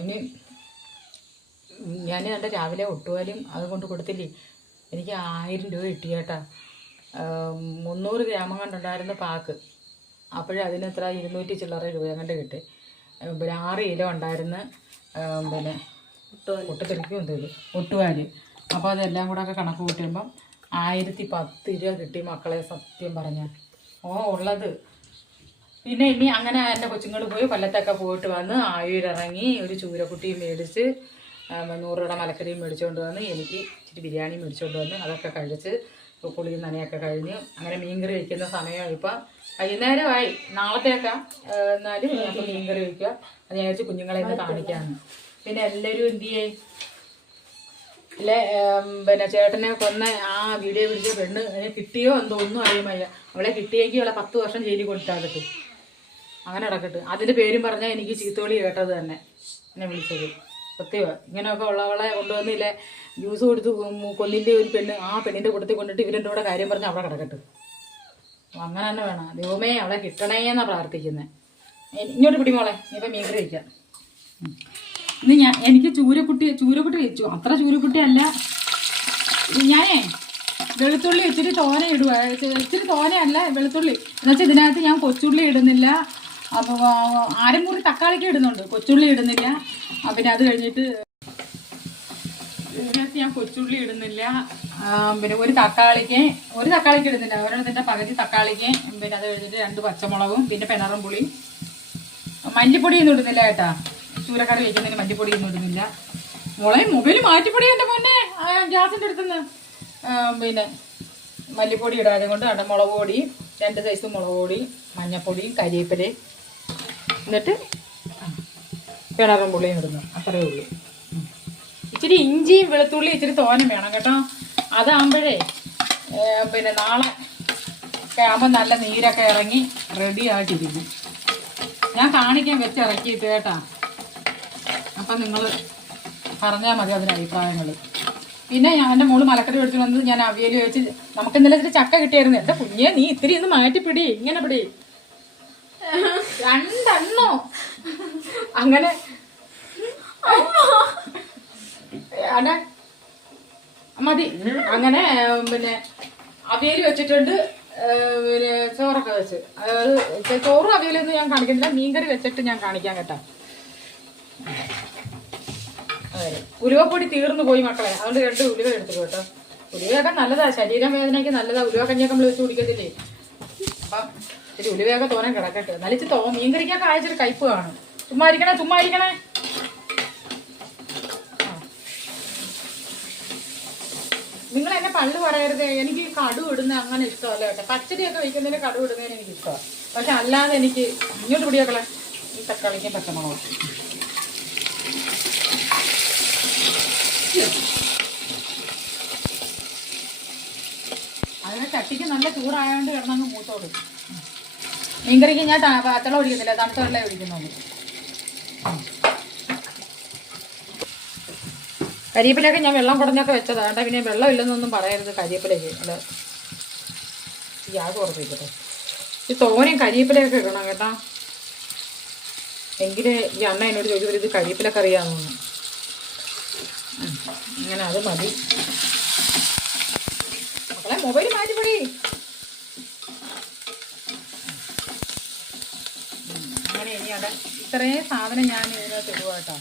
ഇനി ഞാൻ എൻ്റെ രാവിലെ ഒട്ടുപാലും അതുകൊണ്ട് കൊടുത്തില്ലേ, എനിക്ക് 1000 രൂപ കിട്ടി കേട്ടാ. 300 ഗ്രാം കണ്ടുണ്ടായിരുന്ന പാക്ക്. അപ്പോഴേ അതിന് എത്ര 200 ചില്ലറ രൂപ കണ്ട് കിട്ടി. പിന്നെ 6 കിലോ ഉണ്ടായിരുന്നു പിന്നെ ഒട്ടുതെറിക്കും തരും ഒട്ടുപാല്. അപ്പോൾ അതെല്ലാം കൂടെ ഒക്കെ കണക്ക് കൂട്ടുമ്പം 1010 രൂപ കിട്ടി മക്കളെ, സത്യം പറഞ്ഞാൽ ഉള്ളത്. പിന്നെ ഇനി അങ്ങനെ എൻ്റെ കൊച്ചുങ്ങൾ പോയി കൊല്ലത്തൊക്കെ പോയിട്ട് വന്ന് ആയൂരിറങ്ങി ഒരു ചൂരക്കുട്ടിയും മേടിച്ച് 100 രൂപയുടെ മലക്കറിയും മേടിച്ചുകൊണ്ട് വന്ന് എനിക്ക് ഇച്ചിരി ബിരിയാണി മേടിച്ചുകൊണ്ട് വന്ന് അതൊക്കെ കഴിച്ച് കുളിയും നനയൊക്കെ കഴിഞ്ഞ് അങ്ങനെ മീൻകറി വയ്ക്കുന്ന സമയം ഇപ്പം വൈകുന്നേരമായി. നാളത്തേക്കാ എന്നാലും ഞങ്ങൾക്ക് മീൻകറി വയ്ക്കുക. അത് ഞാൻ വിചാരിച്ച് കുഞ്ഞുങ്ങളെ ഒന്ന് കാണിക്കാമെന്ന്. പിന്നെ എല്ലാവരും എന്ത് ചെയ്യേ പിന്നെ ചേട്ടനെ കൊന്ന ആ വീഡിയോ പിടിച്ച പെണ്ണ് അതിനെ കിട്ടിയോ എന്തോ ഒന്നും അറിയാൻ വയ്യ. അവളെ കിട്ടിയെങ്കിൽ അവളെ 10 വർഷം ജയിലിൽ കൊടുത്താകട്ടെ, അങ്ങനെ നടക്കട്ടെ. അതിൻ്റെ പേരും പറഞ്ഞാൽ എനിക്ക് ചീത്തോളി കേട്ടത് തന്നെ എന്നെ വിളിച്ചത്. സത്യമാണ്. ഇങ്ങനെയൊക്കെ ഉള്ളവളെ കൊണ്ടുവന്നില്ലേ ജ്യൂസ് കൊടുത്ത് കൊന്നിൻ്റെ ഒരു പെണ്ണ്, ആ പെണ്ണിൻ്റെ കൂട്ടത്തിൽ കൊണ്ടിട്ട് ഇവരെൻ്റെ കൂടെ കാര്യം പറഞ്ഞ് അവിടെ കിടക്കട്ടെ. അങ്ങനെ തന്നെ വേണം. ദൈവമേ അവളെ കിട്ടണേന്നാണ് പ്രാർത്ഥിക്കുന്നത്. ഇങ്ങോട്ട് പിടിമോളെ, ഇപ്പം മീൻകറി വയ്ക്കാം. ഇന്ന് എനിക്ക് ചൂരക്കുട്ടി വെച്ചു. അത്ര ചൂരക്കുട്ടി അല്ല. ഞാനേ വെളുത്തുള്ളി ഇച്ചിരി തോനെ ഇടുക. ഇച്ചിരി തോനെയല്ല വെളുത്തുള്ളി എന്നുവെച്ചാൽ ഇതിനകത്ത് ഞാൻ കൊച്ചുള്ളി ഇടുന്നില്ല. അപ്പോൾ അരമുറി തക്കാളിക്ക് ഇടുന്നുണ്ട്, കൊച്ചുള്ളി ഇടുന്നില്ല. പിന്നെ അത് കഴിഞ്ഞിട്ട് ഇതിനകത്ത് ഞാൻ കൊച്ചുള്ളി ഇടുന്നില്ല. പിന്നെ ഒരു തക്കാളിക്ക് ഇടുന്നില്ല, ഒരെണ്ണത്തിൻ്റെ പകുതി തക്കാളിക്ക്. പിന്നെ അത് കഴിഞ്ഞിട്ട് 2 പച്ചമുളകും പിന്നെ പിണറും പുളിയും. മല്ലിപ്പൊടിയൊന്നും ഇടുന്നില്ല കേട്ടാ. ചൂരക്കറി വയ്ക്കുന്നതിന് മല്ലിപ്പൊടിയൊന്നും ഇടുന്നില്ല. മൊബൈൽ മാറ്റിപ്പൊടി എൻ്റെ പൊന്നെ ഗ്യാസിൻ്റെ അടുത്തുനിന്ന്. പിന്നെ മല്ലിപ്പൊടി ഇടാതെ കൊണ്ട് മുളക് പൊടി 2 സൈസ് മുളക് പൊടി, മഞ്ഞൾപ്പൊടിയും കരിവേപ്പിലയും, എന്നിട്ട് പിണറും പുളിയും ഇടുന്നു. അത്രയേ ഉള്ളൂ. ഇച്ചിരി ഇഞ്ചിയും വെളുത്തുള്ളി ഇച്ചിരി തോനെ വേണം കേട്ടോ. അതാകുമ്പോഴേ പിന്നെ നാളെ ഒക്കെ ആകുമ്പോൾ നല്ല നീരൊക്കെ ഇറങ്ങി റെഡി ആയിട്ടിരിക്കും. ഞാൻ കാണിക്കാൻ വെച്ചിറക്കിയിട്ട് കേട്ടാ. അപ്പം നിങ്ങൾ പറഞ്ഞാൽ മതി അതിന് അഭിപ്രായങ്ങൾ. പിന്നെ എൻ്റെ മോള് മലക്കറി മേടിച്ചു വന്നത് ഞാൻ അവിയൽ വെച്ച്. നമുക്ക് ഇന്നലെ ഇത്തിരി ചക്ക കിട്ടിയായിരുന്നു. എൻ്റെ കുഞ്ഞെ നീ ഇത്തിരി ഒന്ന് മാറ്റിപ്പിടി, ഇങ്ങനെ പിടി. 2 എണ്ണോ അങ്ങനെ മതി. അങ്ങനെ പിന്നെ അവിയൽ വെച്ചിട്ടുണ്ട്. പിന്നെ ചോറൊക്കെ വെച്ച്, അതായത് ചോറും അവിയലൊന്നും ഞാൻ കാണിക്കുന്നില്ല, മീൻകറി വെച്ചിട്ട് ഞാൻ കാണിക്കാം കേട്ടോ. അതെ, ഉലുവപ്പൊടി തീർന്നു പോയി മക്കളെ, അതുകൊണ്ട് 2 ഉലുവ എടുത്തു കേട്ടോ. ഉലുവയൊക്കെ നല്ലതാ, ശരീരം വേദനയ്ക്ക് നല്ലതാ. ഉലുവ കഞ്ഞിയൊക്കെ നമ്മൾ വെച്ച് കുടിക്കത്തില്ലേ. അപ്പം ഇത്തിരി ഉലുവയൊക്കെ തോന്നാൻ കിടക്കട്ടെ. നലിച്ച് മീൻകറിക്കൊക്കെ അയച്ചൊരു കയ്പ്പ് കാണും. ചുമ്മാ ഇരിക്കണേ. നിങ്ങൾ എന്നെ പള്ളു പറയരുത്. എനിക്ക് കടു ഇടുന്ന അങ്ങനെ ഇഷ്ടമല്ല കേട്ടോ. പച്ചടിയൊക്കെ വയ്ക്കുന്നതിന് കടു ഇടുന്നതിന് എനിക്ക് ഇഷ്ടമാണ്. പക്ഷെ അല്ലാതെ എനിക്ക് ഇങ്ങോട്ട് പിടിയാക്കളെ ഈ തക്കാളിക്കും പച്ചമുളകും. അതിന് ചട്ടിക്ക് നല്ല ചൂടായതുകൊണ്ട് കിടന്നങ്ങ് മൂത്തോടും. മീൻകറിക്ക് ഞാൻ പച്ചവെള്ളം ഒഴിക്കുന്നില്ല, തണുത്ത വെള്ളം ഒഴിക്കുന്നുള്ളൂ. കരിവേപ്പിലൊക്കെ ഞാൻ വെള്ളം കുടഞ്ഞൊക്കെ വെച്ചതാണ്. പിന്നെ വെള്ളം ഇല്ലെന്നൊന്നും പറയരുത് കരിവേപ്പിലേക്ക്. അല്ല ഗ്യാസ് കുറപ്പിക്കട്ടെ. ഈ തോനെയും കരിവേപ്പിലയൊക്കെ ഇടണം കേട്ടോ. എങ്കിലേ ഈ അണ്ണ എന്നോട് ചോദിച്ചപ്പോൾ ഇത് കരിവേപ്പിലൊക്കെ അറിയാമെന്ന്. അങ്ങനെ അത് മതി മക്കളെ. മൊബൈൽ മാറ്റിപ്പൊടി. അങ്ങനെ ഇനി അവിടെ ഇത്രയും സാധനം ഞാൻ ഇതിനകത്ത് ഇടുക കേട്ടോ.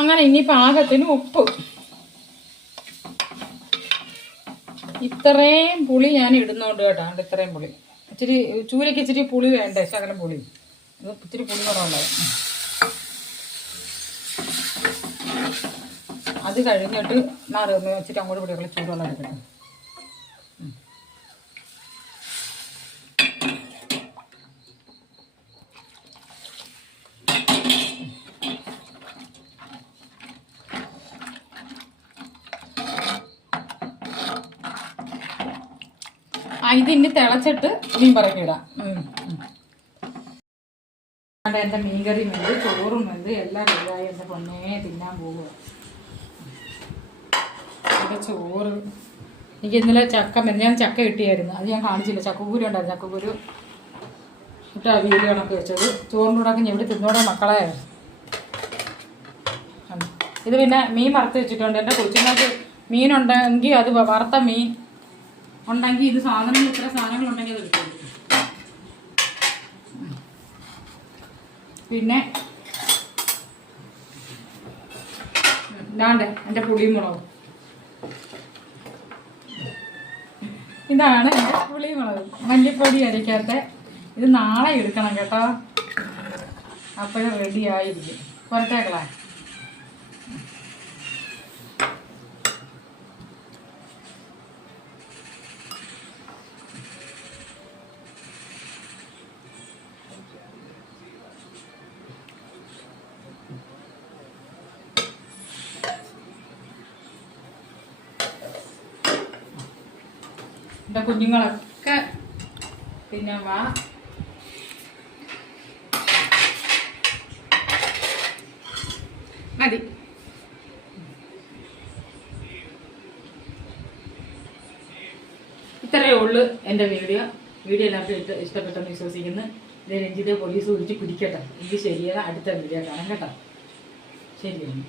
അങ്ങനെ ഇനി പാകത്തിന് ഉപ്പ്. ഇത്രയും പുളി ഞാൻ ഇടുന്നുണ്ട് കേട്ടോ. ഇത്രയും പുളി ഇച്ചിരി ചൂരയ്ക്ക് ഇച്ചിരി പുളി വേണ്ടേ, ശകലം പുളി. ഇത് ഇച്ചിരി പുളി കുറവുണ്ടാവും. അത് കഴിഞ്ഞിട്ട് ഇച്ചിരി അങ്ങോട്ട് പിടിക്കുള്ള ചൂടുവെള്ളം എടുക്കട്ടെ. ഇത് ഇനി തിളച്ചിട്ട് മീൻ പറക്കി ഇടാം. അവിടെ എൻ്റെ മീൻകറിയും ഉണ്ട്, ചോറും ഉണ്ട്, എല്ലാം റെഡിയായി. എൻ്റെ പൊന്നേ തിന്നാൻ പോവുക. അവിടെ ചോറ് എനിക്ക് ഇന്നലെ ഞാൻ ചക്ക കിട്ടിയായിരുന്നു, അത് ഞാൻ കാണിച്ചില്ല. ചക്കക്കുരു ഉണ്ടായിരുന്നു, ചക്കക്കുരു ഇട്ട് അവിയൽ കണക്ക് വെച്ചത്. ചോറിൻ്റെ കൂടെ ഒക്കെ എവിടെ തിന്നോടെ മക്കളെ. ഇത് പിന്നെ മീൻ വറുത്ത് വെച്ചിട്ടുണ്ട്. എൻ്റെ കൊച്ചുങ്ങൾക്ക് മീനുണ്ടെങ്കിൽ അത് വറുത്ത മീൻ ഉണ്ടെങ്കിൽ ഇത് സാധനങ്ങൾ ഇത്ര സാധനങ്ങളുണ്ടെങ്കിൽ അത് കിട്ടും. പിന്നെ ഇതാണ്ട് എൻ്റെ പുളിയും മുളകും. ഇതാണ് എൻ്റെ പുളിയും മുളകും. മല്ലിപ്പൊടി അരയ്ക്കാത്ത ഇത് നാളെ എടുക്കണം കേട്ടോ, അപ്പോഴും റെഡി ആയിരിക്കും. പുറത്തേക്കളാ എൻ്റെ കുഞ്ഞുങ്ങളൊക്കെ പിന്നെ വാ മതി. ഇത്രയേ ഉള്ളൂ എൻ്റെ വീഡിയോ. എല്ലാവർക്കും ഇഷ്ടപ്പെട്ടെന്ന് വിശ്വസിക്കുന്നു. ഇത് രഞ്ജിത്തെ പോലീസ് വിളിച്ച് പിടിക്കട്ടെ. എനിക്ക് ശരിയാണ്. അടുത്ത വീഡിയോ കാണാം കേട്ടോ. ശരിയാണ്.